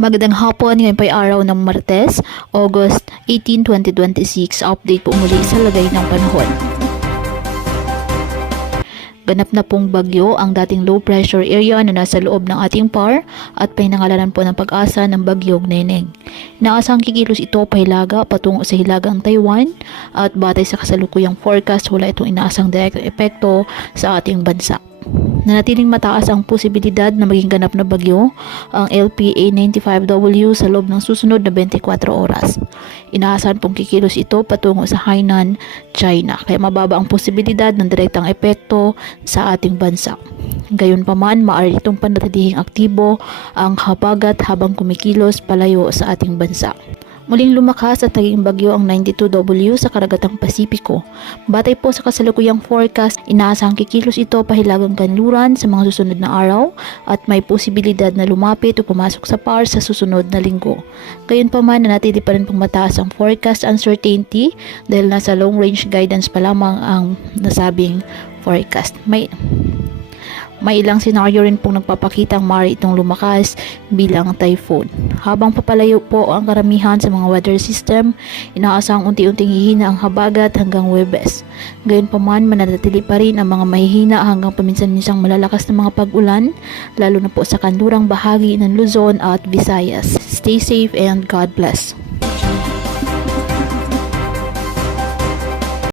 Magandang hapon, ngayon po ay araw ng Martes, August 18, 2026. Update po muli sa lagay ng panahon. Ganap na pong bagyo ang dating low pressure area na nasa loob ng ating PAR at pinangalanan po ng pag-asa ng bagyong Neneng. Inaasahang kikilos ito pahilaga patungo sa hilagang Taiwan at batay sa kasalukuyang forecast wala itong inaasang direct epekto sa ating bansa. Nanatiling mataas ang posibilidad na maging ganap na bagyo ang LPA 95W sa loob ng susunod na 24 oras. Inaasahan pong kikilos ito patungo sa Hainan, China, kaya mababa ang posibilidad ng direktang epekto sa ating bansa. Gayunpaman, maaari itong panatilihing aktibo ang habagat habang kumikilos palayo sa ating bansa. Muling lumakas at naging bagyo ang 92W sa karagatang Pasipiko. Batay po sa kasalukuyang forecast, inaasahang kikilos ito pahilagang kanluran sa mga susunod na araw at may posibilidad na lumapit o pumasok sa PAR sa susunod na linggo. Gayunpaman, nanatili pa rin pong mataas ang forecast uncertainty dahil nasa long range guidance pa lamang ang nasabing forecast. May ilang senaryo rin pong nagpapakitang maaari itong lumakas bilang typhoon. Habang papalayo po ang karamihan sa mga weather system, inaasahang unti-unting hihina ang habagat hanggang Huwebes. Gayunpaman, mananatili pa rin ang mga mahihina hanggang paminsan-minsang malalakas na mga pag-ulan, lalo na po sa kanlurang bahagi ng Luzon at Visayas. Stay safe and God bless.